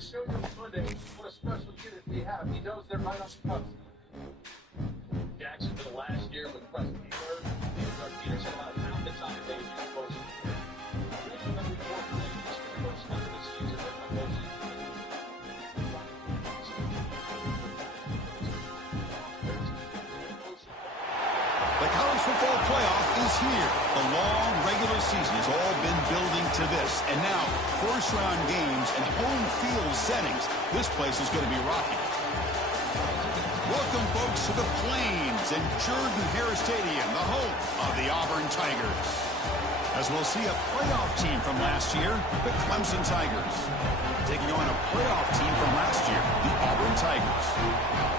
show you Monday what a special unit they have. He knows they're right on the cusp. Jacksonville last year with Preston Ealer. Peterson about half the time they were supposed to be. Number 4 playing this first time of the season. The college football playoff is here. The long regular season has all been building to this. And now, first-round games and home field settings. This place is going to be rocking. Welcome, folks, to the Plains and Jordan-Hare Stadium, the home of the Auburn Tigers. As we'll see a playoff team from last year, the Clemson Tigers, taking on a playoff team from last year, the Auburn Tigers.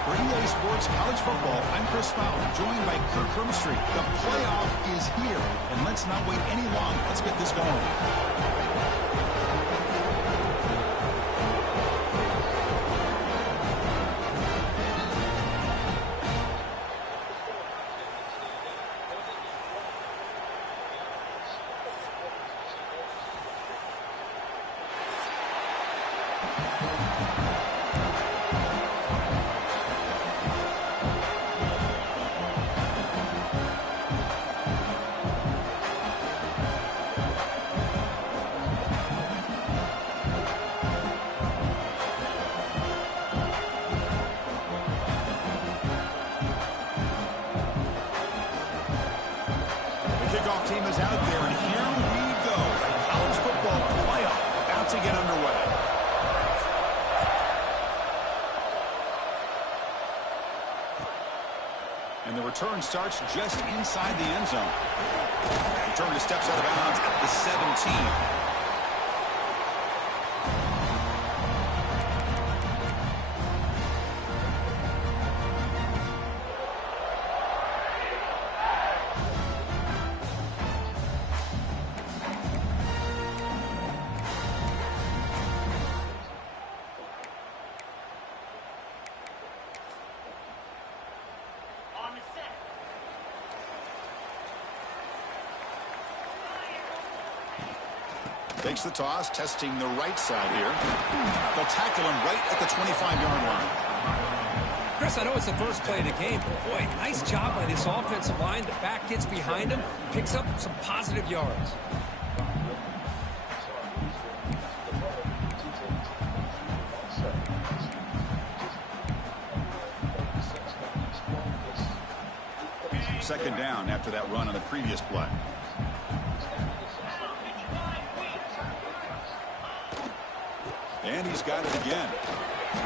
For EA Sports College Football, I'm Chris Fowler, joined by Kirk Hermstreet. The playoff is here, and let's not wait any longer. Let's get this going. Kickoff team is out there, and here we go. The college football playoff about to get underway. And the return starts just inside the end zone. Return to steps out of bounds at the 17. Takes the toss, testing the right side here. They'll tackle him right at the 25-yard line. Chris, I know it's the first play of the game, but boy, nice job by this offensive line. The back gets behind him, picks up some positive yards. Second down after that run on the previous play. And he's got it again.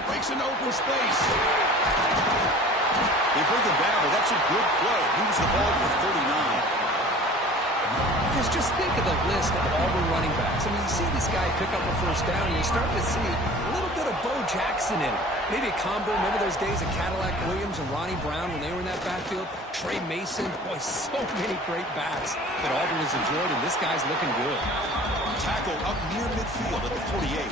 Breaks an open space. They bring him down, but that's a good play. Moves the ball to 39. Just think of the list of Auburn running backs. I mean, you see this guy pick up a first down, and you start to see a little bit of Bo Jackson in it. Maybe a combo. Remember those days of Cadillac Williams and Ronnie Brown when they were in that backfield? Trey Mason. Boy, so many great backs that Auburn has enjoyed, and this guy's looking good. Tackle up near midfield at the 48.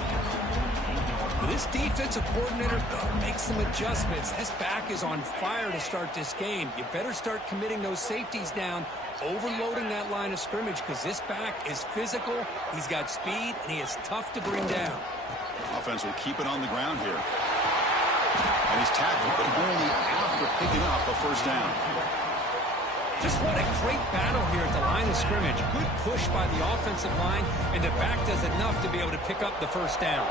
This defensive coordinator better make some adjustments. This back is on fire to start this game. You better start committing those safeties down, overloading that line of scrimmage, because this back is physical, he's got speed, and he is tough to bring down. Offense will keep it on the ground here. And he's tackled, but only after picking up a first down. Just what a great battle here at the line of scrimmage. Good push by the offensive line, and the back does enough to be able to pick up the first down.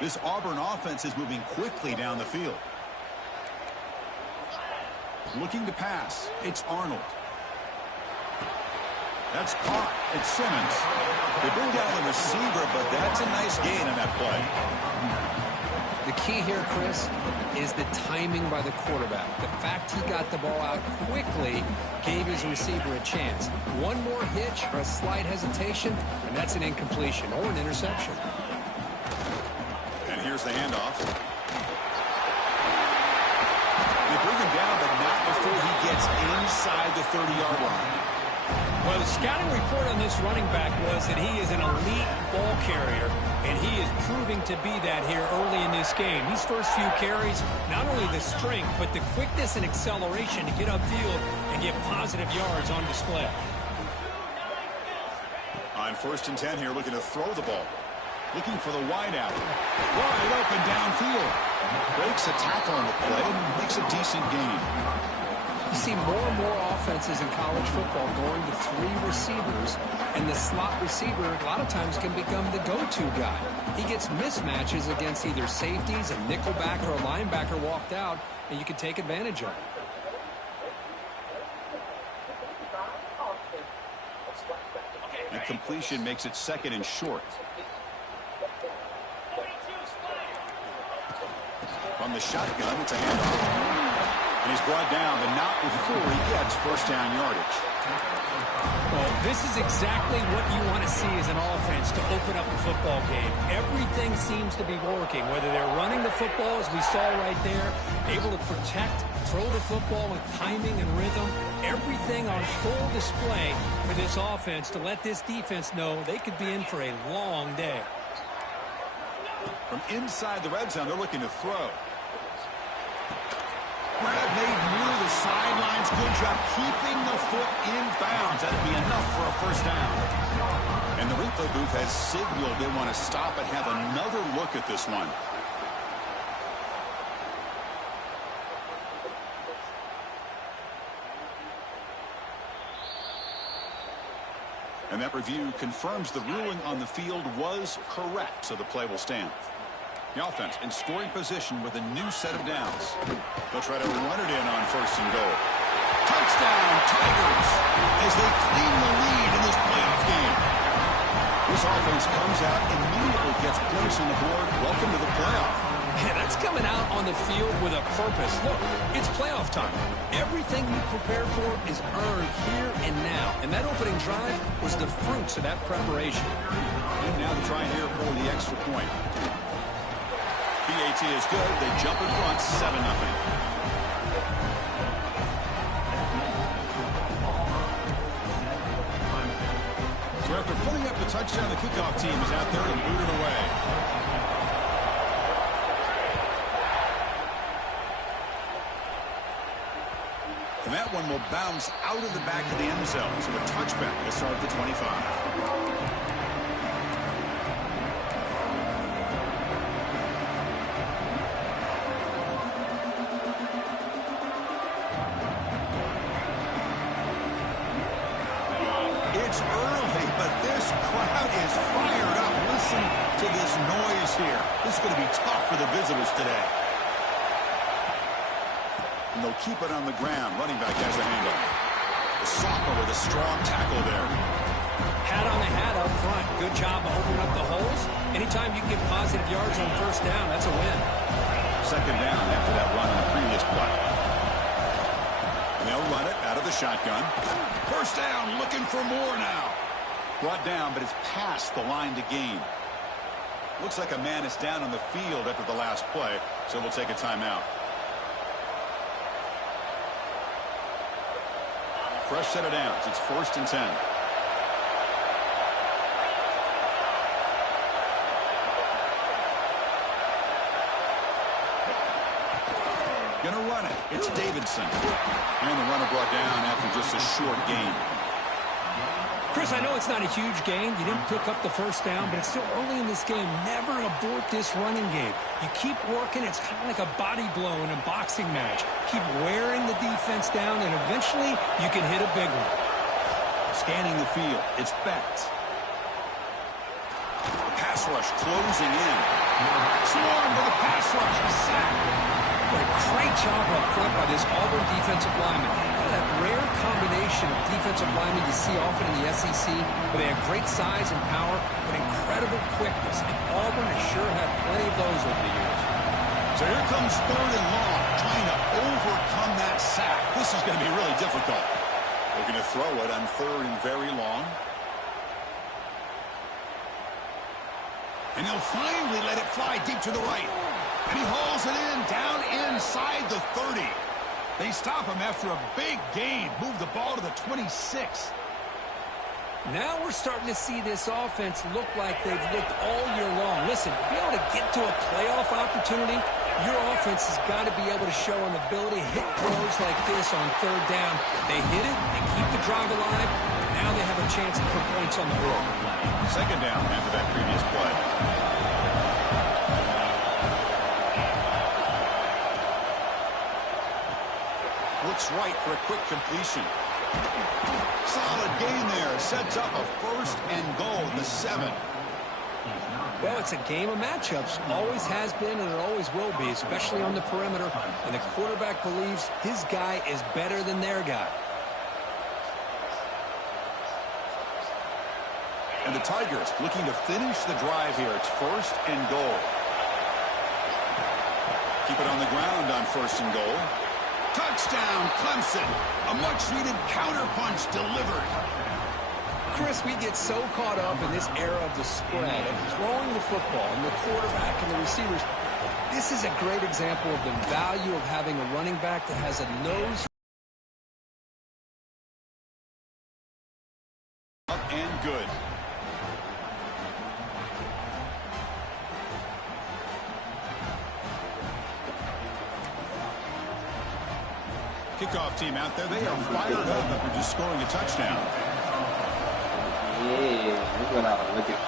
This Auburn offense is moving quickly down the field. Looking to pass. It's Arnold. That's caught. It's Simmons. They bring down the receiver, but that's a nice gain on that play. The key here, Chris, is the timing by the quarterback. The fact he got the ball out quickly gave his receiver a chance. One more hitch or a slight hesitation, and that's an incompletion or an interception. And here's the handoff. They bring him down, but not before he gets inside the 30-yard line. Well, the scouting report on this running back was that he is an elite ball carrier, and he is proving to be that here early in this game. These first few carries, not only the strength, but the quickness and acceleration to get upfield and get positive yards on display. On 1st and 10 here, looking to throw the ball. Looking for the wide out. Wide open downfield. Breaks a tackle on the play, makes a decent gain. You see more and more offenses in college football going to 3 receivers, and the slot receiver a lot of times can become the go-to guy. He gets mismatches against either safeties, a nickelback, or a linebacker walked out, and you can take advantage of it. And completion makes it 2nd and short. From the shotgun, it's a handoff. And he's brought down, but not before he gets 1st down yardage. Well, this is exactly what you want to see as an offense to open up a football game. Everything seems to be working, whether they're running the football, as we saw right there, able to protect, throw the football with timing and rhythm. Everything on full display for this offense to let this defense know they could be in for a long day. From inside the red zone, they're looking to throw. Grab made near the sidelines. Good job keeping the foot in bounds. That'd be enough for a 1st down. And the replay booth has signaled they want to stop and have another look at this one. And that review confirms the ruling on the field was correct, so the play will stand. The offense in scoring position with a new set of downs. They'll try to run it in on 1st and goal. Touchdown, Tigers, as they claim the lead in this playoff game. This offense comes out, immediately gets points on the board. Welcome to the playoff. Yeah, that's coming out on the field with a purpose. Look, it's playoff time. Everything you prepared for is earned here and now. And that opening drive was the fruits of that preparation. And now they're trying here for the extra point. PAT is good. They jump in front, 7-0. So after putting up the touchdown, the kickoff team is out there to boot it away. And that one will bounce out of the back of the end zone. So a touchback will start at the 25. It's early, but this crowd is fired up. Listen to this noise here. This is going to be tough for the visitors today. And they'll keep it on the ground. Running back has a handoff. The Sopper with a strong tackle there. Hat on the hat up front. Good job of opening up the holes. Anytime you can get positive yards on 1st down, that's a win. 2nd down after that run on the previous play. And they'll run it out of the shotgun. 1st down, looking for more now. Brought down, but it's past the line to gain. Looks like a man is down on the field after the last play, so we'll take a timeout. Fresh set of downs. It's 1st and 10. Gonna run it. It's Davidson. And the runner brought down after just a short gain. Chris, I know it's not a huge gain. You didn't pick up the 1st down, but it's still early in this game. Never abort this running game. You keep working. It's kind of like a body blow in a boxing match. Keep wearing the defense down, and eventually you can hit a big one. Scanning the field. It's Betts. The pass rush closing in. Swarm with a pass rush. A sack. What a great job up front by this Auburn defensive lineman. That rare combination of defensive linemen you see often in the SEC, where they have great size and power, but incredible quickness. And Auburn has sure had plenty of those over the years. So here comes 3rd and long, trying to overcome that sack. This is going to be really difficult. They're going to throw it on 3rd and very long. And he'll finally let it fly deep to the right. And he hauls it in, down inside the 30. They stop him after a big gain. Move the ball to the 26. Now we're starting to see this offense look like they've looked all year long. Listen, to be able to get to a playoff opportunity, your offense has got to be able to show an ability to hit throws like this on third down. They hit it, they keep the drive alive. Now they have a chance to put points on the board. Second down after that previous play. Looks right for a quick completion. Solid gain there. Sets up a first and goal at the 7. Well, it's a game of matchups. Always has been and it always will be, especially on the perimeter. And the quarterback believes his guy is better than their guy. And the Tigers looking to finish the drive here. It's first and goal. Keep it on the ground on first and goal. Touchdown, Clemson. A much-needed counterpunch delivered. Chris, we get so caught up in this era of the spread, of throwing the football, and the quarterback and the receivers. This is a great example of the value of having a running back that has a nose. Up and good. Kickoff team out there. They are fired up after just scoring a touchdown. Yeah, look what I was looking for.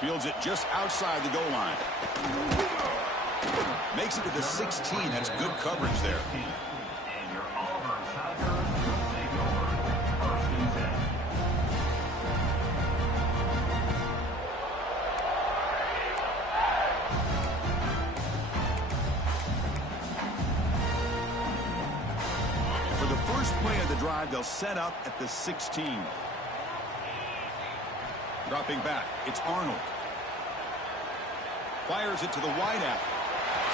Fields it just outside the goal line. Makes it to the 16. That's good coverage there. Play of the drive, they'll set up at the 16. Dropping back, it's Arnold. Fires it to the wideout.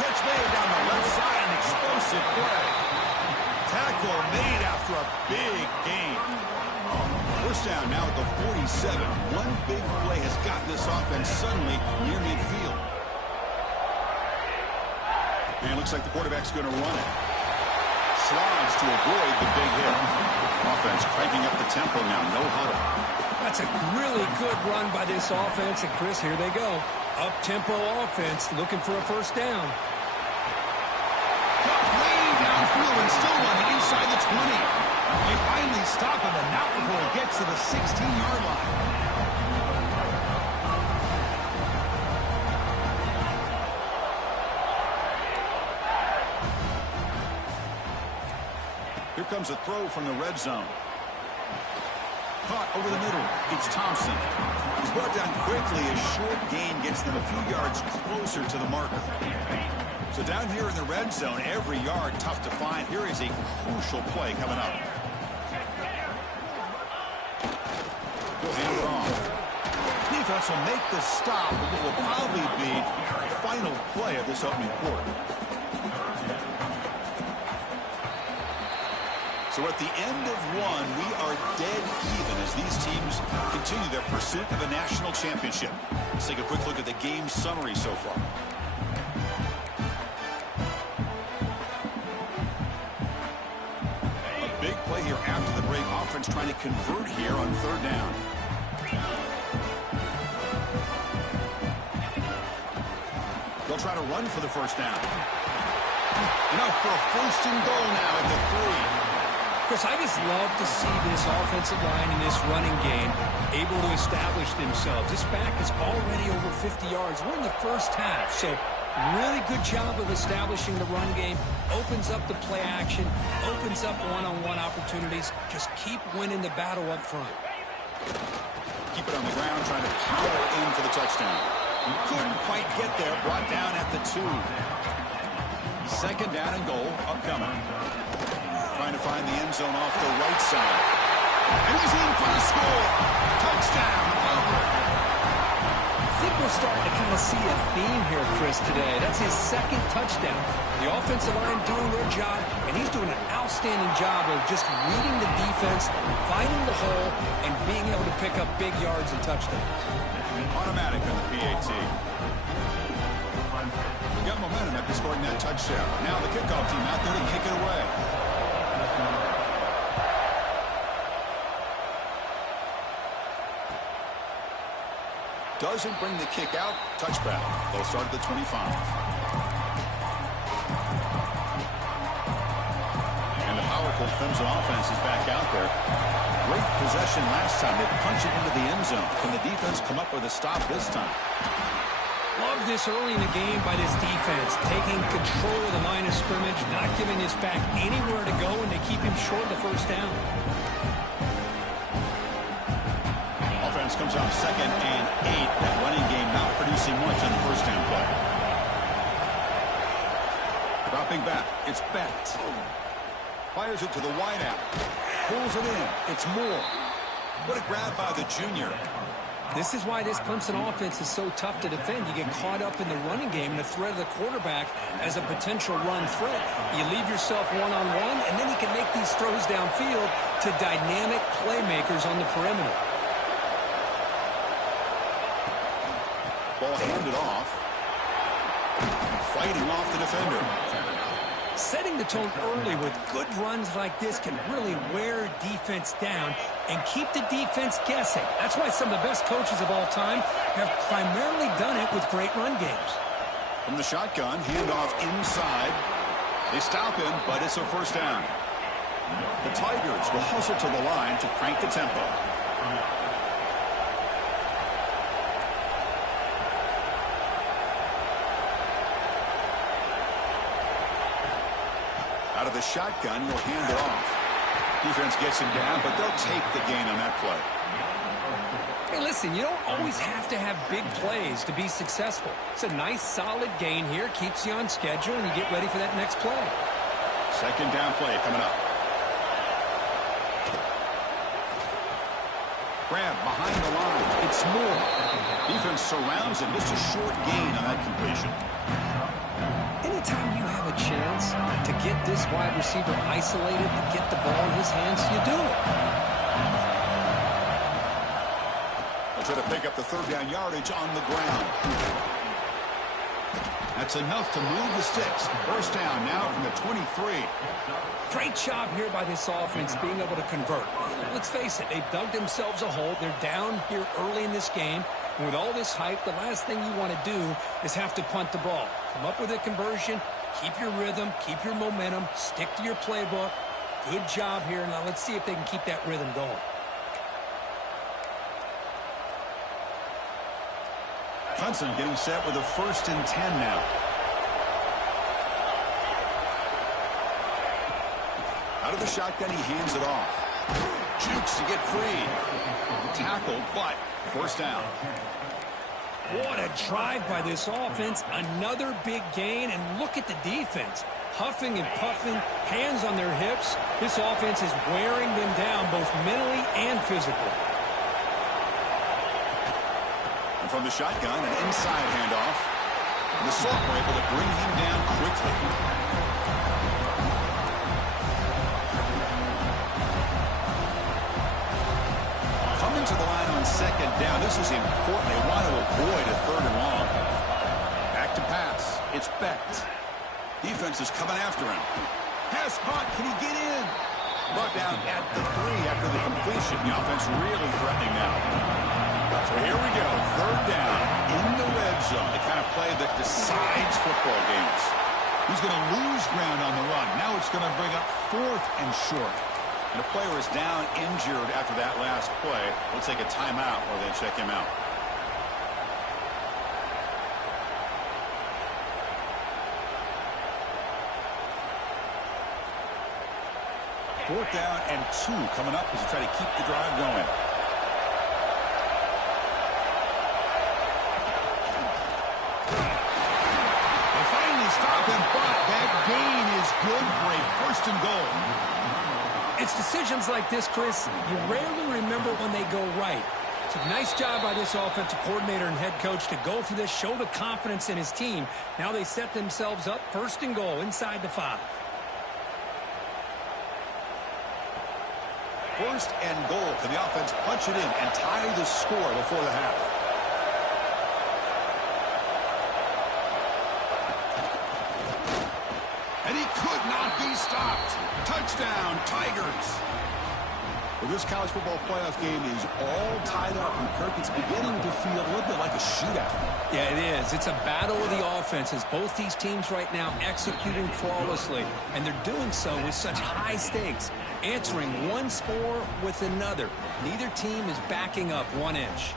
Catch made down the left side, an explosive play. Tackle made after a big gain. First down now at the 47. One big play has gotten this offense suddenly near midfield. And it looks like the quarterback's going to run it. Slides to avoid the big hit. Offense cranking up the tempo now. No huddle. That's a really good run by this offense. And, Chris, here they go. Up-tempo offense looking for a first down. Cut way downfield and still running inside the 20. They finally stop him, and not before he gets to the 16-yard line. Here comes a throw from the red zone. Caught over the middle. It's Thompson. He's brought down quickly. A short gain gets them a few yards closer to the marker. So down here in the red zone, every yard tough to find. Here is a crucial play coming up. Hand it off. Defense will make the stop with what will probably be the final play of this opening quarter. So at the end of one, we are dead even as these teams continue their pursuit of a national championship. Let's take a quick look at the game summary so far. A big play here after the break. Offense trying to convert here on third down. They'll try to run for the first down. Enough for a first and goal now at the 3. Chris, I just love to see this offensive line in this running game able to establish themselves. This back is already over 50 yards. We're in the first half, so really good job of establishing the run game. Opens up the play action, opens up one-on-one opportunities. Just keep winning the battle up front. Keep it on the ground, trying to power in for the touchdown. Couldn't quite get there, brought down at the 2. Second down and goal, upcoming. Trying to find the end zone off the right side. And he's in for the score. Touchdown, Auburn. I think we're starting to kind of see a theme here, Chris, today. That's his second touchdown. The offensive line doing their job, and he's doing an outstanding job of just reading the defense, finding the hole, and being able to pick up big yards and touchdowns. Automatic on the PAT. They got momentum after scoring that touchdown. Now the kickoff team out there to kick it away. Doesn't bring the kick out. Touchback. They'll start at the 25. And the powerful Clemson offense is back out there. Great possession last time. They punch it into the end zone. Can the defense come up with a stop this time? Love this early in the game by this defense. Taking control of the line of scrimmage, not giving his back anywhere to go, and they keep him short of the first down. Offense comes out 2nd and 8. That running game not producing much on the first down play. Dropping back. It's Bennett. Fires it to the wideout. Pulls it in. It's Moore. What a grab by the junior. This is why this Clemson offense is so tough to defend. You get caught up in the running game and the threat of the quarterback as a potential run threat. You leave yourself one-on-one, and then you can make these throws downfield to dynamic playmakers on the perimeter. Ball handed off. Fighting off the defender. Setting the tone early with good runs like this can really wear defense down and keep the defense guessing. That's why some of the best coaches of all time have primarily done it with great run games. From the shotgun, handoff inside. They stop him, but it's a first down. The Tigers will hustle to the line to crank the tempo. Out of the shotgun, he'll hand it off. Defense gets him down, but they'll take the gain on that play. Hey, listen, you don't always have to have big plays to be successful. It's a nice, solid gain here. Keeps you on schedule, and you get ready for that next play. Second down play coming up. Grab behind the line. It's Moore. Defense surrounds him. Just a short gain on that completion. Anytime you have a chance to get this wide receiver isolated, to get the ball in his hands, you do it. They'll try to pick up the third down yardage on the ground. That's enough to move the sticks. First down now from the 23. Great job here by this offense being able to convert. Let's face it, they've dug themselves a hole. They're down here early in this game. And with all this hype, the last thing you want to do is have to punt the ball. Come up with a conversion, keep your rhythm, keep your momentum, stick to your playbook. Good job here. Now let's see if they can keep that rhythm going. Clemson getting set with a 1st and 10 now. Out of the shotgun, he hands it off. Jukes to get free. Tackled, but first down. What a drive by this offense. Another big gain, and look at the defense. Huffing and puffing, hands on their hips. This offense is wearing them down both mentally and physically. And from the shotgun, an inside handoff. And the Salt were able to bring him down quickly. Coming to the line on second down. This is important. They want to avoid a 3rd and long. Back to pass. It's Becht. Defense is coming after him. Pass caught. Can he get in? Brought down at the 3 after the completion. The offense really threatening now. So here we go. 3rd down in the red zone. The kind of play that decides football games. He's going to lose ground on the run. Now it's going to bring up 4th and short. And the player is down injured after that last play. We'll take a timeout while they check him out. Fourth down and 2 coming up as they try to keep the drive going. They finally stop him, but that gain is good for a 1st and goal. It's decisions like this, Chris, you rarely remember when they go right. It's a nice job by this offensive coordinator and head coach to go for this, show the confidence in his team. Now they set themselves up 1st and goal inside the 5. 1st and goal. Can the offense punch it in and tie the score before the half? could not be stopped. Touchdown, Tigers. Well, this college football playoff game is all tied up, and Kirk, it's beginning to feel a little bit like a shootout. Yeah, it is. It's a battle of the offenses. Both these teams right now executing flawlessly, and they're doing so with such high stakes, answering one score with another. Neither team is backing up 1 inch.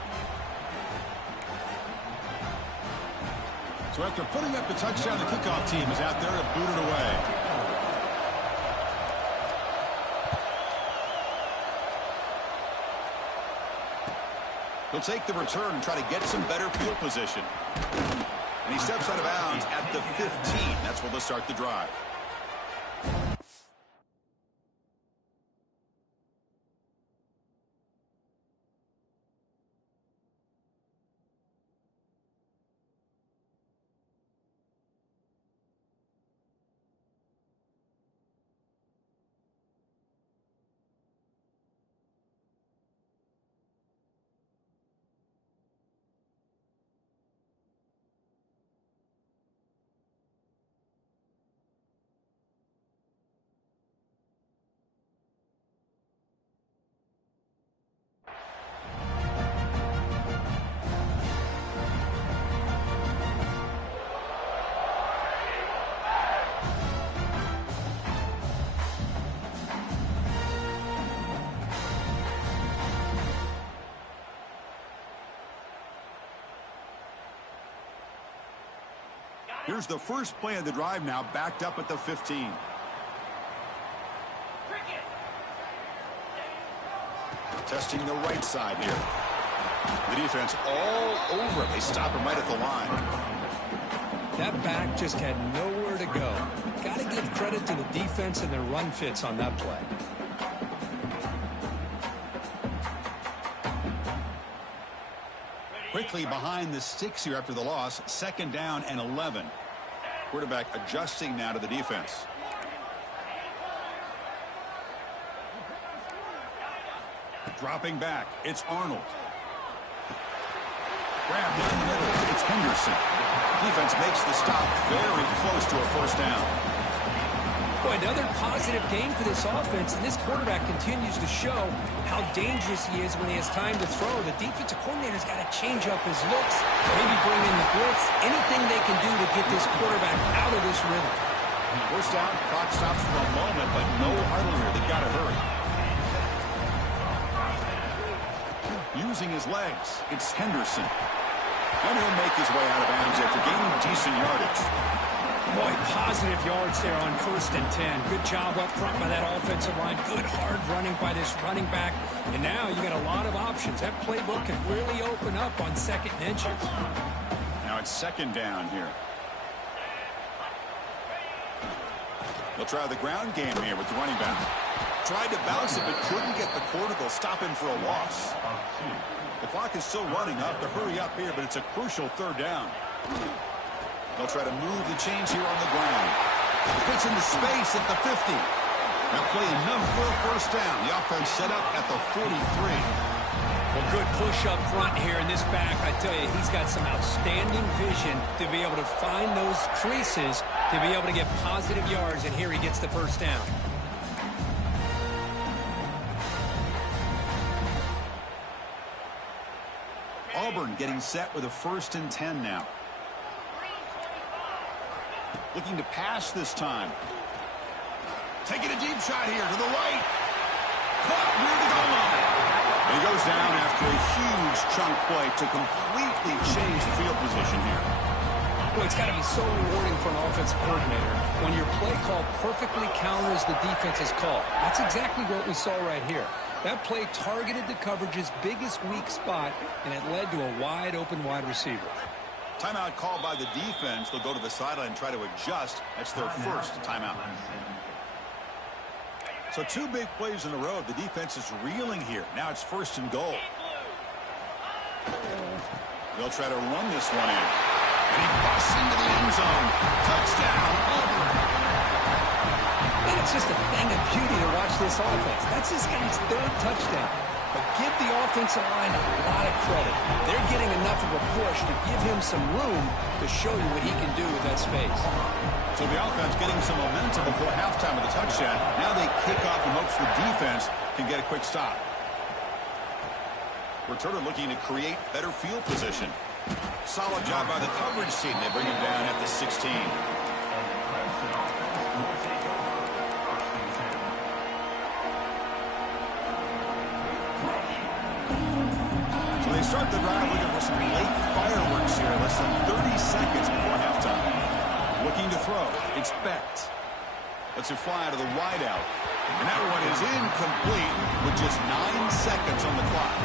So after putting up the touchdown, the kickoff team is out there to boot it away. He'll take the return and try to get some better field position. And he steps out of bounds at the 15. That's where they'll start the drive. Here's the first play of the drive now, backed up at the 15. Testing the right side here. The defense all over it. They stop him right at the line. That back just had nowhere to go. Got to give credit to the defense and their run fits on that play. Quickly behind the sticks here after the loss. 2nd down and 11. Quarterback adjusting now to the defense. Dropping back. It's Arnold. Grab down the middle. It's Henderson. Defense makes the stop very close to a 1st down. Boy, another positive game for this offense, and this quarterback continues to show how dangerous he is when he has time to throw. The defensive coordinator's got to change up his looks, maybe bring in the blitz, anything they can do to get this quarterback out of this rhythm. 1st down, clock stops for a moment, but no huddle here. They've got to hurry. Using his legs, it's Henderson. And he'll make his way out of bounds after gaining decent yardage. Boy, positive yards there on 1st and 10. Good job up front by that offensive line. Good hard running by this running back. And now you got a lot of options. That playbook can really open up on 2nd and inches. Now it's 2nd down here. They'll try the ground game here with the running back. Tried to bounce it, but couldn't get the corner. They'll stop him for a loss. The clock is still running up to hurry up here, but it's a crucial 3rd down. They'll try to move the chains here on the ground. It fits into space at the 50. Now play enough for a 1st down. The offense set up at the 43. Well, good push up front here in this back. I tell you, he's got some outstanding vision to be able to find those creases, to be able to get positive yards, and here he gets the 1st down. Auburn getting set with a 1st and 10 now. Looking to pass this time. Taking a deep shot here to the right. Caught near the goal line. And he goes down after a huge chunk play to completely change the field position here. Well, it's got to be so rewarding for an offensive coordinator when your play call perfectly counters the defense's call. That's exactly what we saw right here. That play targeted the coverage's biggest weak spot, and it led to a wide-open wide receiver. Timeout called by the defense. They'll go to the sideline and try to adjust. That's their 1st timeout. So 2 big plays in a row. The defense is reeling here. Now it's 1st and goal. They'll try to run this one in. And he busts into the end zone. Touchdown, Auburn. And it's just a thing of beauty to watch this offense. That's this guy's 3rd touchdown. But give the offensive line a lot of credit. They're getting enough of a push to give him some room to show you what he can do with that space. So the offense getting some momentum before halftime with a touchdown. Now they kick off in hopes the defense can get a quick stop. Returner looking to create better field position. Solid job by the coverage team. They bring him down at the 16. So they start the drive looking for some late fireworks here. Less than 30 seconds before halftime. Looking to throw. It's Becht. Lets it fly to the wideout. And that one is incomplete with just 9 seconds on the clock.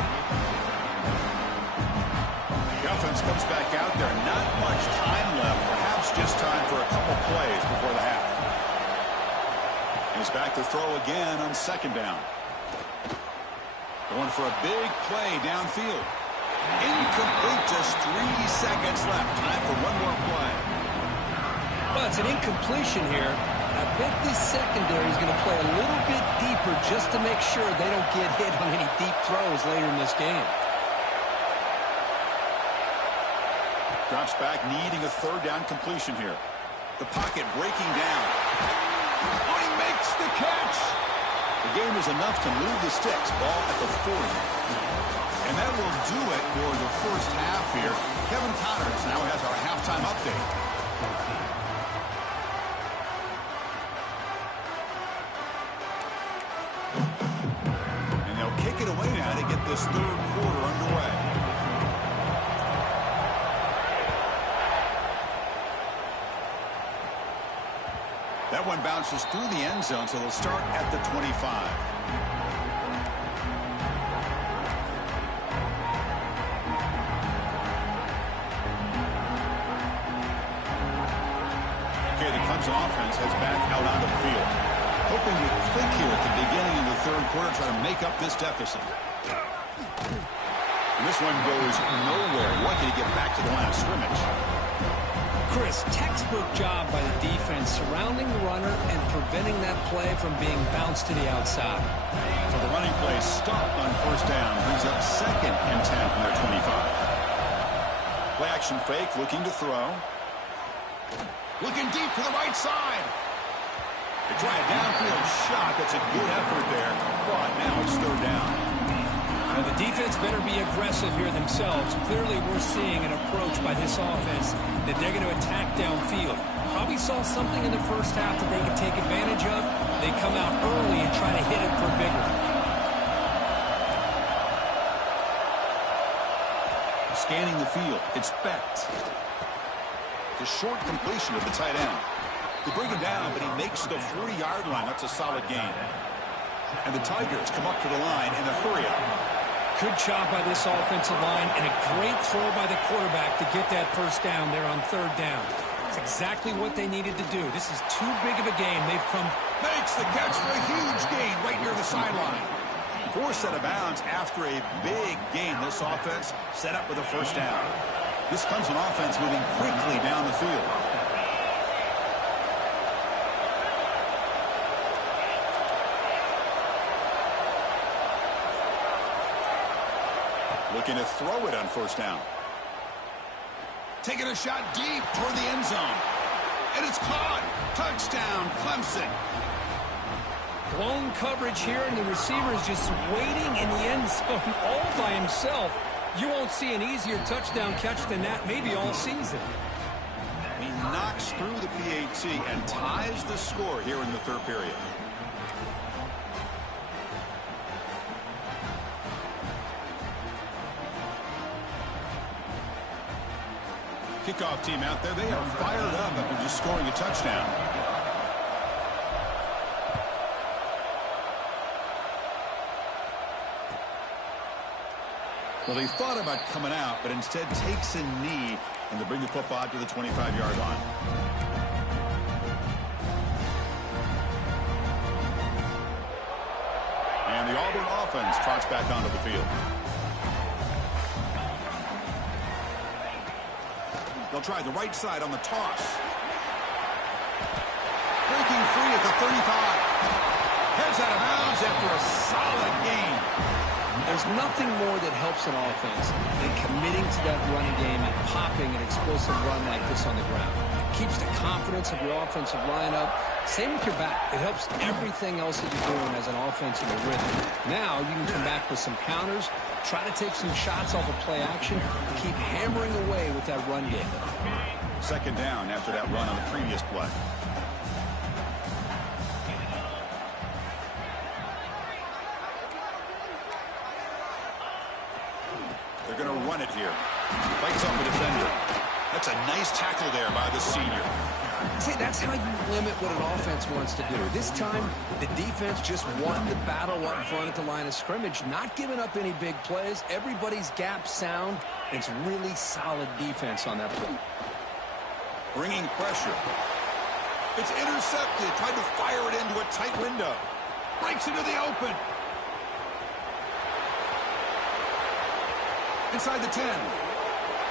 The offense comes back out there. Not much time left. Perhaps just time for a couple plays before the half. He's back to throw again on second down. Going for a big play downfield. Incomplete. Just 3 seconds left. Time for one more play. Well, it's an incompletion here. I bet this secondary is going to play a little bit deeper just to make sure they don't get hit on any deep throws later in this game. Drops back, needing a third down completion here. The pocket breaking down. Oh, he makes the catch. The game is enough to move the sticks. Ball at the 40. And that will do it for the first half here. Kevin Connors now has our halftime update. And they'll kick it away now to get this third quarter underway. That one bounces through the end zone, so they'll start at the 25. Okay, the Clemson offense heads back out onto the field. Hoping to click here at the beginning of the third quarter, try to make up this deficit. And this one goes nowhere. Lucky to get back to the line of scrimmage. Chris, textbook job by the defense surrounding the runner and preventing that play from being bounced to the outside. So the running play stopped on first down. Brings up second and 10 from their 25. Play action fake, looking to throw. Looking deep to the right side. They try a downfield shot. That's a good effort there. But now it's third down. Now the defense better be aggressive here themselves. Clearly we're seeing an approach by this offense that they're going to attack downfield. Probably saw something in the first half that they could take advantage of. They come out early and try to hit it for bigger. Scanning the field. It's Becht. The short completion of the tight end. They bring him down, but he makes the 40-yard line. That's a solid gain. And the Tigers come up to the line in a hurry-up. Good job by this offensive line and a great throw by the quarterback to get that first down there on third down. It's exactly what they needed to do. This is too big of a game. They've come. Makes the catch for a huge gain right near the sideline. Forced out of bounds after a big gain. This offense set up with a first down. This Clemson offense moving quickly down the field. Looking to throw it on first down. Taking a shot deep toward the end zone. And it's caught. Touchdown, Clemson. Blown coverage here, and the receiver is just waiting in the end zone all by himself. You won't see an easier touchdown catch than that maybe all season. He knocks through the PAT and ties the score here in the third period. Kickoff team out there, they are fired up after just scoring a touchdown. Well, he thought about coming out, but instead takes a knee and to bring the football to the 25-yard line. And the Auburn offense trots back onto the field. They'll try the right side on the toss. Breaking free at the 35. Heads out of bounds after a solid gain. There's nothing more that helps an offense than committing to that running game and popping an explosive run like this on the ground. It keeps the confidence of your offensive lineup. Same with your back. It helps everything else that you're doing as an offense in the rhythm. Now you can come back with some counters, try to take some shots off of play action, and keep hammering away with that run game. Second down after that run on the previous play. They're going to run it here. Fights off the defender. That's a nice tackle there by the senior. See, that's how you limit what an offense wants to do. This time, the defense just won the battle up front at the line of scrimmage, not giving up any big plays. Everybody's gap sound. It's really solid defense on that play. Bringing pressure. It's intercepted. Tried to fire it into a tight window. Breaks into the open. Inside the 10.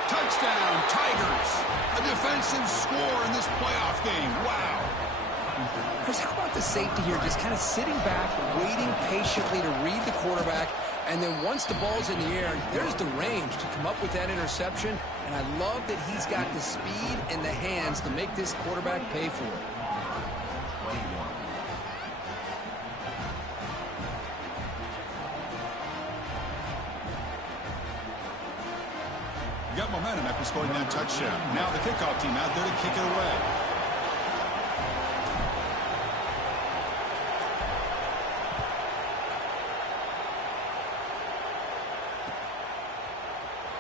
Touchdown, Tigers. A defensive score in this playoff game. Wow. Chris, how about the safety here just kind of sitting back, waiting patiently to read the quarterback, and then once the ball's in the air, there's the range to come up with that interception, and I love that he's got the speed and the hands to make this quarterback pay for it. Got momentum after scoring that touchdown. Now the kickoff team out there to kick it away.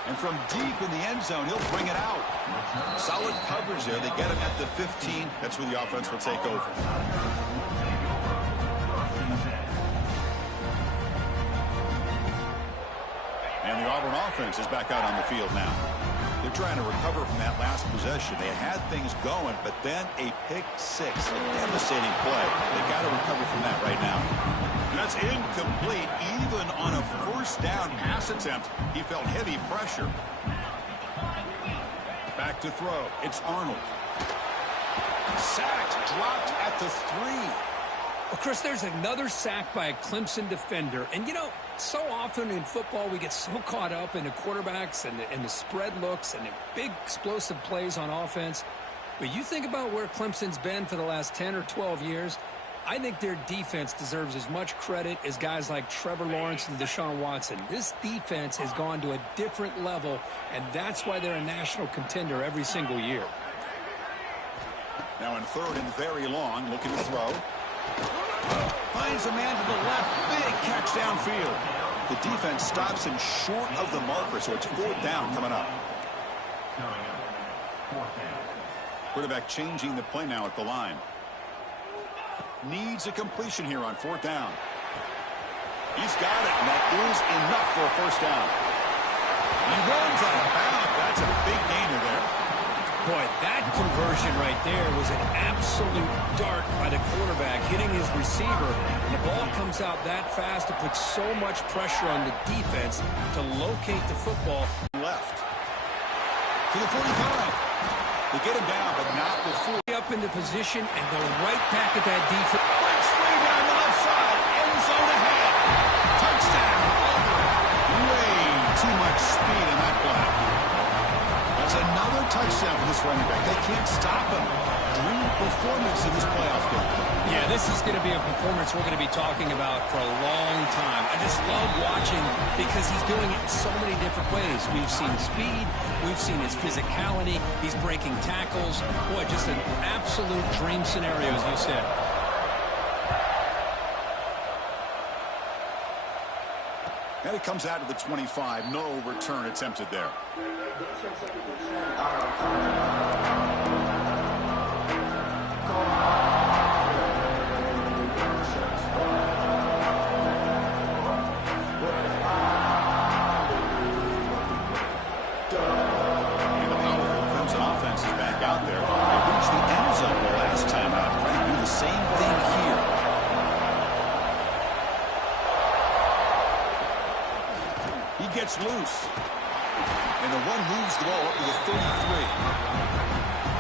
And from deep in the end zone, he'll bring it out. Solid coverage there. They get him at the 15. That's where the offense will take over. And the Auburn offense is back out on the field now. They're trying to recover from that last possession. They had things going, but then a pick six, a devastating play. They got to recover from that right now. That's incomplete. Even on a first down pass attempt, he felt heavy pressure. Back to throw. It's Arnold. Sacked, dropped at the 3. Well, Chris, there's another sack by a Clemson defender. And, you know, so often in football we get so caught up in the quarterbacks and the spread looks and the big explosive plays on offense. But you think about where Clemson's been for the last 10 or 12 years, I think their defense deserves as much credit as guys like Trevor Lawrence and Deshaun Watson. This defense has gone to a different level, and that's why they're a national contender every single year. Now in third and very long, looking to throw. Finds a man to the left. Big catch downfield. The defense stops him short of the marker, so it's fourth down coming up. Quarterback changing the play now at the line. Needs a completion here on fourth down. He's got it, and that is enough for a first down. He runs out of bounds. That's a big gainer there. Boy, that conversion right there was an absolute dart by the quarterback, hitting his receiver. And the ball comes out that fast to put so much pressure on the defense to locate the football. Left. To the 45. They get him down, but not before. Up into position and go right back at that defense. Quick swing down the left side. End zone ahead. Touchdown. Auburn. Way too much speed in that play. That's another touchdown for this running back. They can't stop him. Dream performance in this playoff game. Yeah, this is going to be a performance we're going to be talking about for a long time. I just love watching because he's doing it in so many different ways. We've seen speed. We've seen his physicality. He's breaking tackles. Boy, just an absolute dream scenario, as you said. And it comes out to the 25. No return attempted there. Gets loose. And the one moves the ball up to the 33.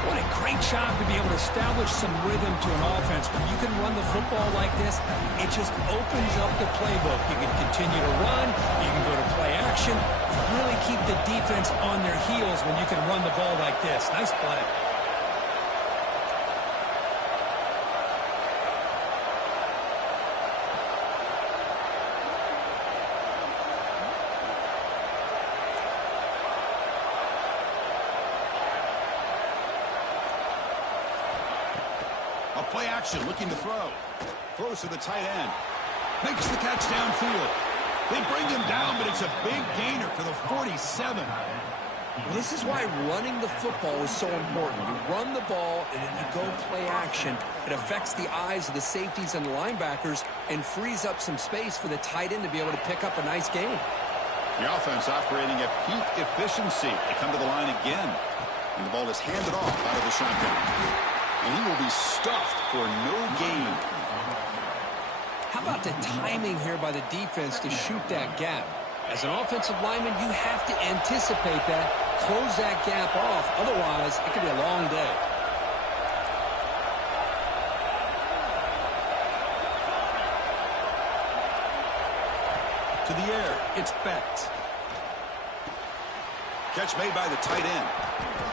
What a great job to be able to establish some rhythm to an offense. When you can run the football like this, it just opens up the playbook. You can continue to run. You can go to play action. Really keep the defense on their heels when you can run the ball like this. Nice play. Play action, looking to throw. Throws to the tight end. Makes the catch downfield. They bring him down, but it's a big gainer to the 47. This is why running the football is so important. You run the ball, and then you go play action. It affects the eyes of the safeties and the linebackers and frees up some space for the tight end to be able to pick up a nice gain. The offense operating at peak efficiency. They come to the line again, and the ball is handed off out of the shotgun. And he will be stuffed for no gain. How about the timing here by the defense to shoot that gap? As an offensive lineman, you have to anticipate that, close that gap off. Otherwise, it could be a long day. To the air, it's Becht. Catch made by the tight end.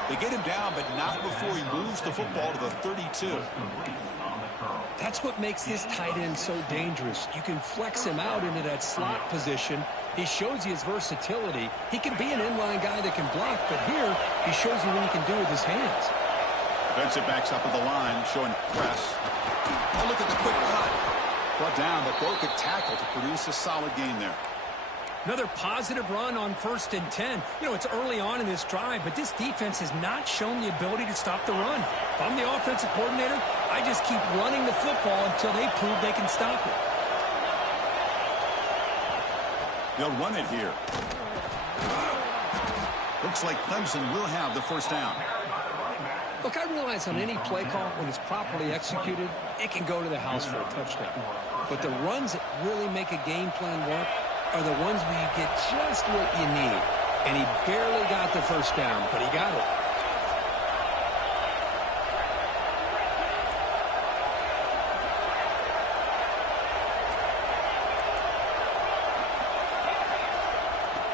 They get him down, but not before he moves the football to the 32. That's what makes this tight end so dangerous. You can flex him out into that slot position. He shows you his versatility. He can be an inline guy that can block, but here he shows you what he can do with his hands. Defensive backs up at the line, showing press. Oh, look at the quick cut. Brought down, but broke a tackle to produce a solid gain there. Another positive run on 1st and 10. You know, it's early on in this drive, but this defense has not shown the ability to stop the run. If I'm the offensive coordinator, I just keep running the football until they prove they can stop it. They'll run it here. Looks like Clemson will have the first down. Look, I realize on any play call, when it's properly executed, it can go to the house for a touchdown. But the runs that really make a game plan work are the ones where you get just what you need. And he barely got the first down, but he got it.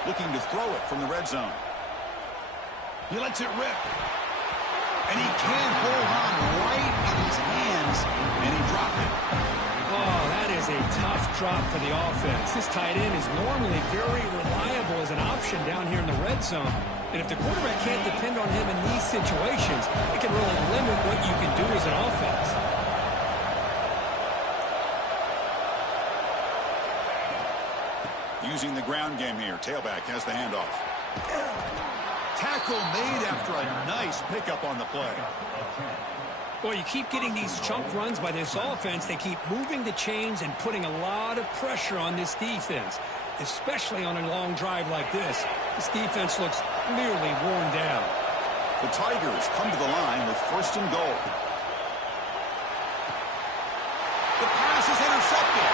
Looking to throw it from the red zone. He lets it rip. And he can't hold on right in his hands, and he dropped it. Oh, that is a tough drop for the offense. This tight end is normally very reliable as an option down here in the red zone. And if the quarterback can't depend on him in these situations, it can really limit what you can do as an offense. Using the ground game here. Tailback has the handoff. Tackle made after a nice pickup on the play. Well, you keep getting these chunk runs by this offense. They keep moving the chains and putting a lot of pressure on this defense, especially on a long drive like this. This defense looks nearly worn down. The Tigers come to the line with 1st and goal. The pass is intercepted.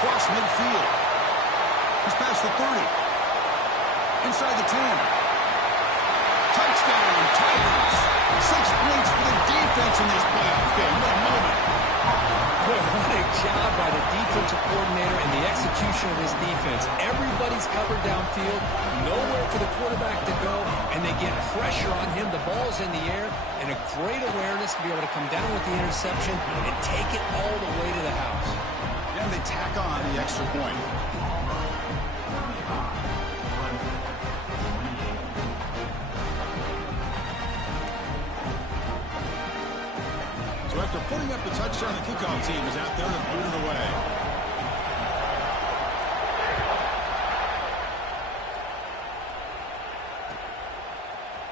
Across midfield. He's past the 30. Inside the 10. Touchdown, Tigers. 6 points for the defense in this playoff game. What a moment. Boy, what a job by the defensive coordinator and the execution of this defense. Everybody's covered downfield, nowhere for the quarterback to go, and they get pressure on him. The ball's in the air, and a great awareness to be able to come down with the interception and take it all the way to the house. And they tack on the extra point. So after putting up the touchdown, the kickoff team is out there to boot it away.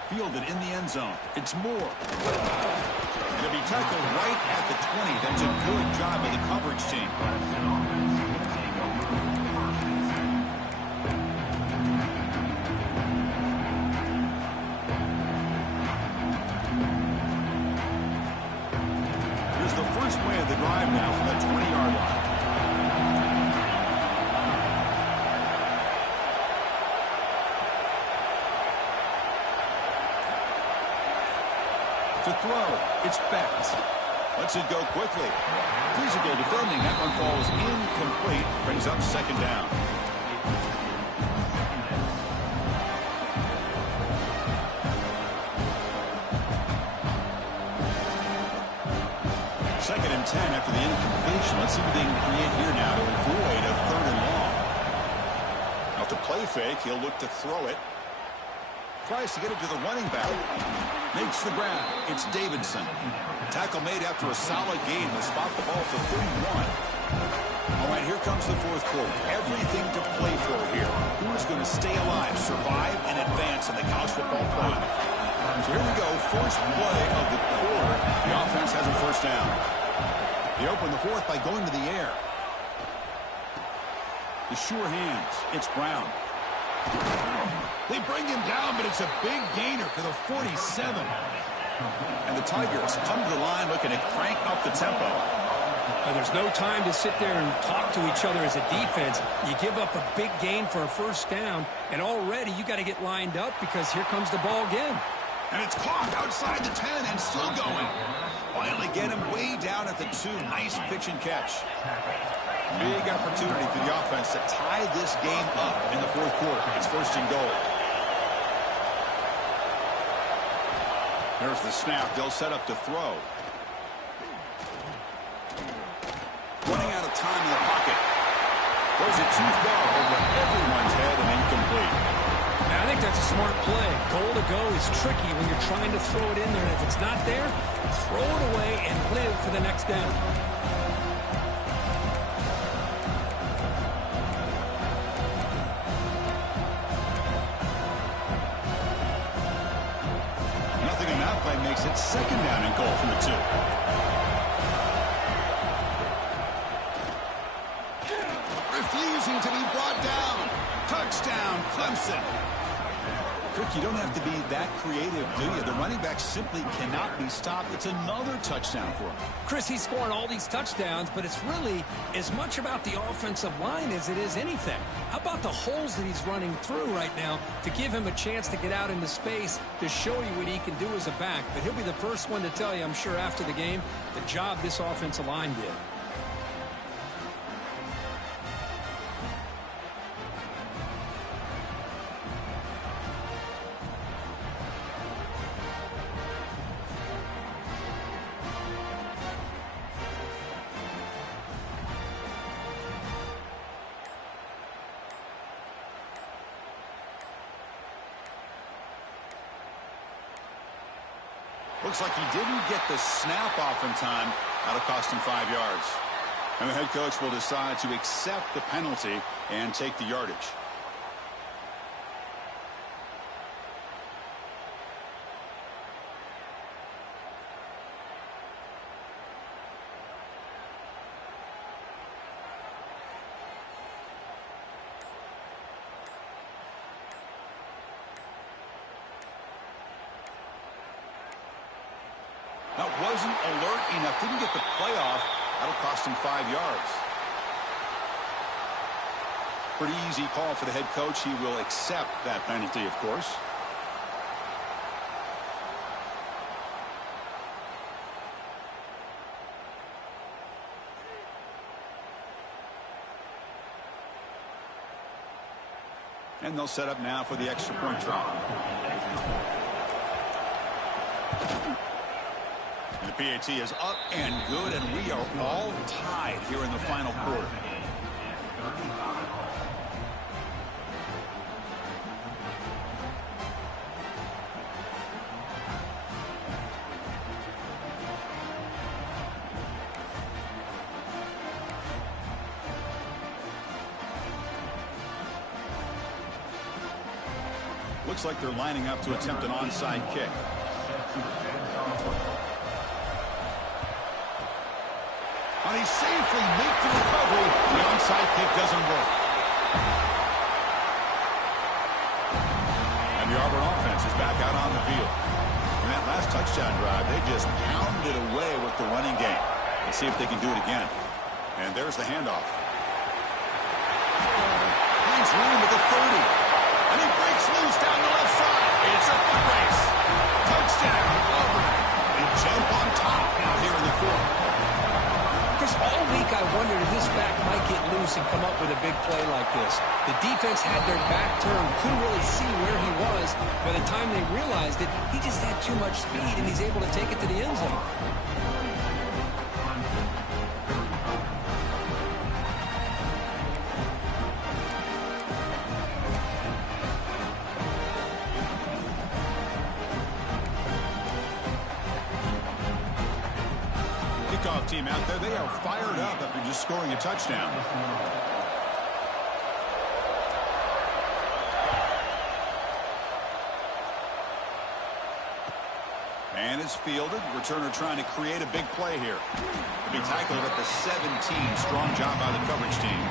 Fielded in the end zone. It's Moore. And to be tackled right at the 20. That's a good job by the coverage team. First play of the drive now from the 20-yard line. To throw, it's Betts. Lets it go quickly. Physical defending. That one falls incomplete. Brings up second down. Second and 10 after the incompletion. Let's see what they can create here now to avoid a third and long. Off the play fake, he'll look to throw it. Tries to get it to the running back. Makes the grab. It's Davidson. Tackle made after a solid gain to spot the ball for 31. All right, here comes the fourth quarter. Everything to play for here. Who's going to stay alive, survive, and advance in the college football playoff? So here we go. First play of the quarter. The offense has a first down. They open the fourth by going to the air. The sure hands. It's Brown. They bring him down, but it's a big gainer for the 47. And the Tigers come to the line looking to crank up the tempo. There's no time to sit there and talk to each other as a defense. You give up a big gain for a first down, and already you got to get lined up because here comes the ball again. And it's caught outside the 10 and still going. Finally get him way down at the 2. Nice pitch and catch. Big opportunity for the offense to tie this game up in the fourth quarter. It's first and goal. There's the snap. They'll set up to throw. Running out of time in the pocket. Throws it too far over everyone's head and incomplete. Now, I think that's a smart play. Goal to go is tricky when you're trying to throw it in there. And if it's not there, throw it away and live for the next down. Nothing in that play makes it second down and goal from the 2. Refusing to be brought down. Touchdown, Clemson. Kirk, you don't have to be that creative, do you? The running back simply cannot be stopped. It's another touchdown for him. Chris, he's scoring all these touchdowns, but it's really as much about the offensive line as it is anything. How about the holes that he's running through right now to give him a chance to get out into space to show you what he can do as a back? But he'll be the first one to tell you, I'm sure, after the game, the job this offensive line did. Looks like he didn't get the snap off in time. That'll cost him 5 yards. And the head coach will decide to accept the penalty and take the yardage. That wasn't alert enough. Didn't get the playoff. That'll cost him 5 yards. Pretty easy call for the head coach. He will accept that penalty, of course. And they'll set up now for the extra point try. The PAT is up and good, and we are all tied here in the final quarter. Looks like they're lining up to attempt an onside kick. And he safely makes the recovery. The onside kick doesn't work. And the Auburn offense is back out on the field. In that last touchdown drive, they just pounded away with the running game. Let's see if they can do it again. And there's the handoff. Finds room at the 30. And he breaks loose down the left side. It's a foot race. Touchdown, Auburn. wondered if this back might get loose and come up with a big play like this. The defense had their back turned, couldn't really see where he was. By the time they realized it, he just had too much speed, and he's able to take it to the end zone. Kickoff team out there, they are fired up after just scoring a touchdown. And it's fielded. Returner trying to create a big play here. To be tackled at the 17. Strong job by the coverage team.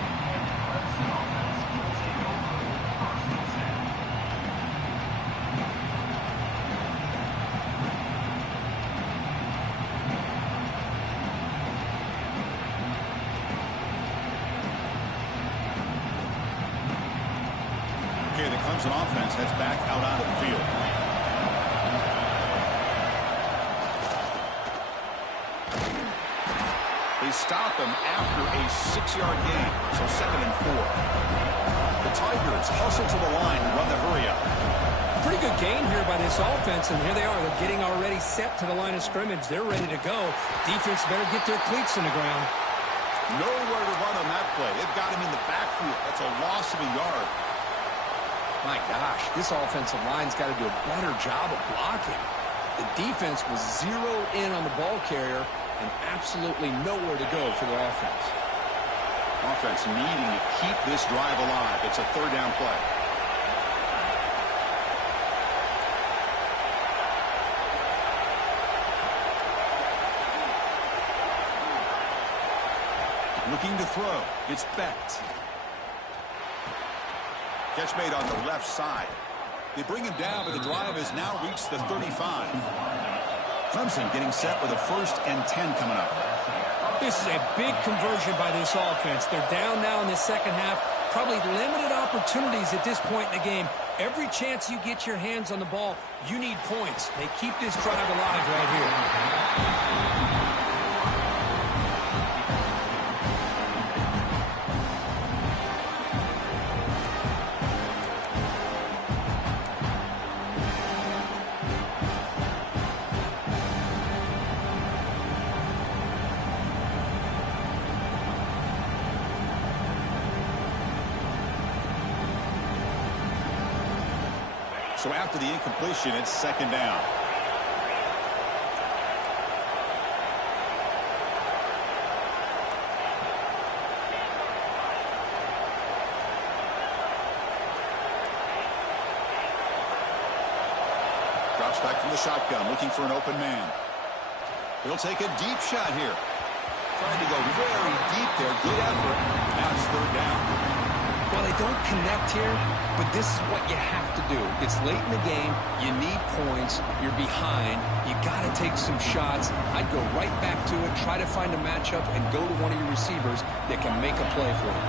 Okay, the Clemson offense heads back out onto the field. They stop him after a 6-yard gain, so 2nd and 4. The Tigers hustle to the line and run the hurry-up. Pretty good gain here by this offense, and here they are. They're getting already set to the line of scrimmage. They're ready to go. Defense better get their cleats in the ground. Nowhere to run on that play. They've got him in the backfield. That's a loss of a yard. My gosh, this offensive line's got to do a better job of blocking. The defense was zeroed in on the ball carrier and absolutely nowhere to go for their offense. Offense needing to keep this drive alive. It's a 3rd down play. Looking to throw. It's Becht. Catch made on the left side. They bring him down, but the drive has now reached the 35. Clemson getting set with a 1st and 10 coming up. This is a big conversion by this offense. They're down now in the second half. Probably limited opportunities at this point in the game. Every chance you get your hands on the ball, you need points. They keep this drive alive right here. So after the incompletion, it's 2nd down. Drops back from the shotgun, looking for an open man. He'll take a deep shot here. Trying to go very deep there. Good effort. Now it's 3rd down. Well, they don't connect here, but this is what you have to do. It's late in the game. You need points. You're behind. You got to take some shots. I'd go right back to it, try to find a matchup, and go to one of your receivers that can make a play for you.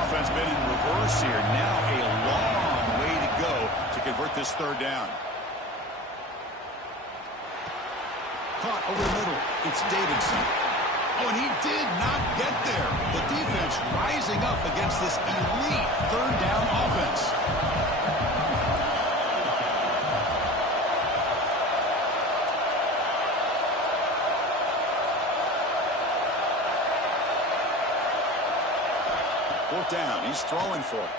Offense been in reverse here. Now a long way to go to convert this 3rd down. Caught over the middle. It's Davidson. Oh, and he did not get there. The defense rising up against this elite 3rd down offense. Fourth down. He's throwing for it.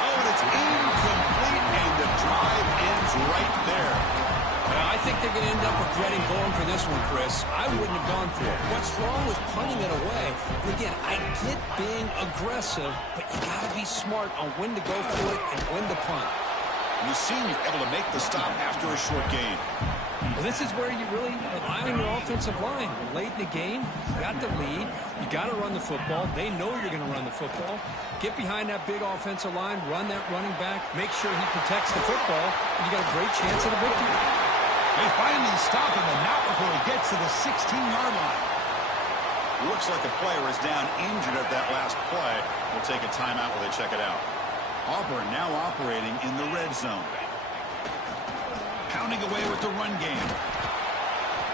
Oh, and it's incomplete, and the drive ends right there. I think they're going to end up regretting going for this one, Chris. I wouldn't have gone for it. What's wrong with punting it away? And again, I get being aggressive, but you got to be smart on when to go for it and when to punt. And the senior able to make the stop after a short gain. Well, this is where you really rely on your offensive line. Late in the game, you got the lead. You got to run the football. They know you're going to run the football. Get behind that big offensive line, run that running back, make sure he protects the football, and you got a great chance at a victory. They finally stop him, and not before he gets to the 16-yard line. Looks like the player is down injured at that last play. We'll take a timeout while they check it out. Auburn now operating in the red zone. Pounding away with the run game.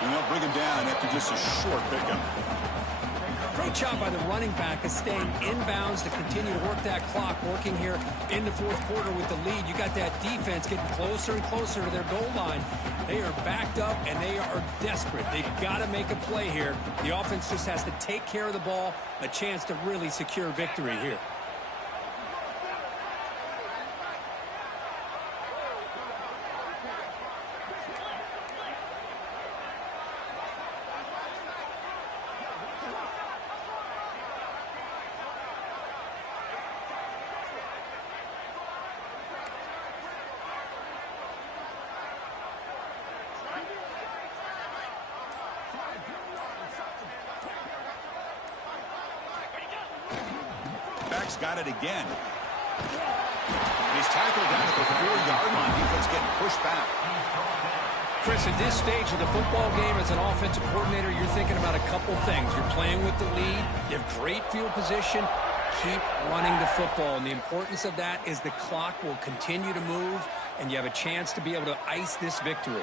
And they'll bring him down after just a short pickup. Great job by the running back of staying inbounds to continue to work that clock, working here in the fourth quarter with the lead. You got that defense getting closer and closer to their goal line. They are backed up, and they are desperate. They've got to make a play here. The offense just has to take care of the ball, a chance to really secure victory here. Got it again. He's tackled down at the 4-yard line. Defense getting pushed back. Chris, at this stage of the football game, as an offensive coordinator, you're thinking about a couple things. You're playing with the lead. You have great field position. Keep running the football. And the importance of that is the clock will continue to move, and you have a chance to be able to ice this victory.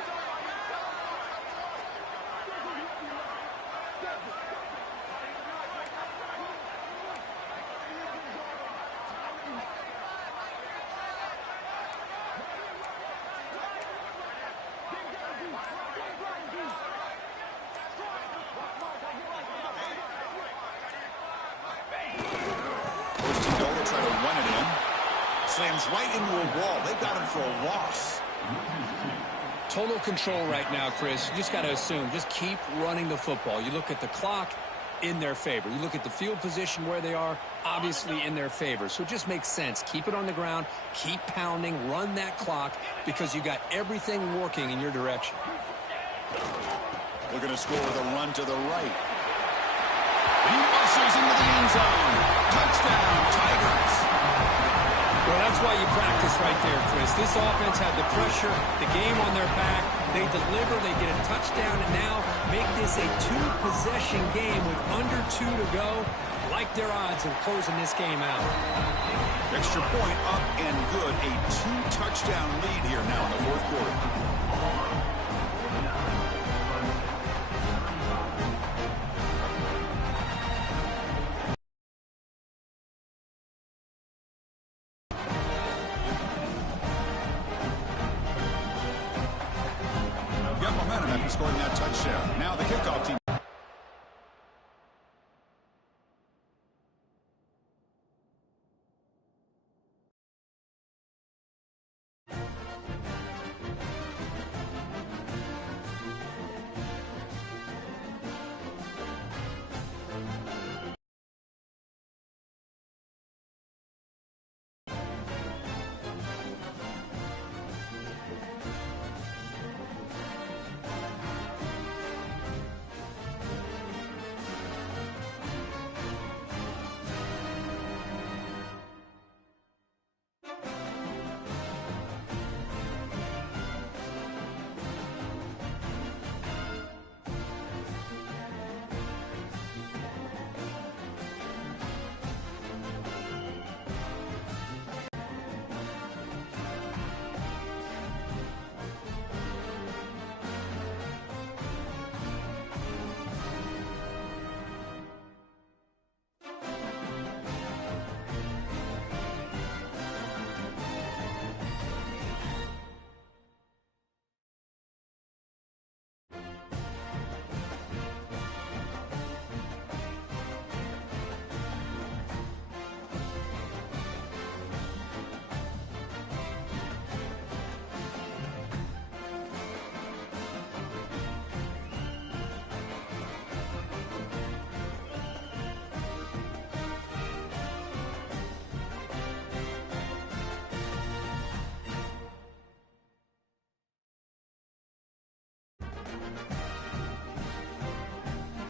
Slams right into a wall. They got him for a loss. Total control right now, Chris. You just got to assume. Just keep running the football. You look at the clock, in their favor. You look at the field position where they are, obviously in their favor. So it just makes sense. Keep it on the ground. Keep pounding. Run that clock because you got everything working in your direction. Looking to score with a run to the right. He muscles into the end zone. Touchdown, Tigers. Well, that's why you practice right there, Chris. This offense had the pressure, the game on their back. They deliver, they get a touchdown, and now make this a two-possession game with under 2 to go. Like their odds of closing this game out. Extra point up and good. A 2-touchdown lead here now in the fourth quarter. Scoring that touchdown. Now the kickoff team.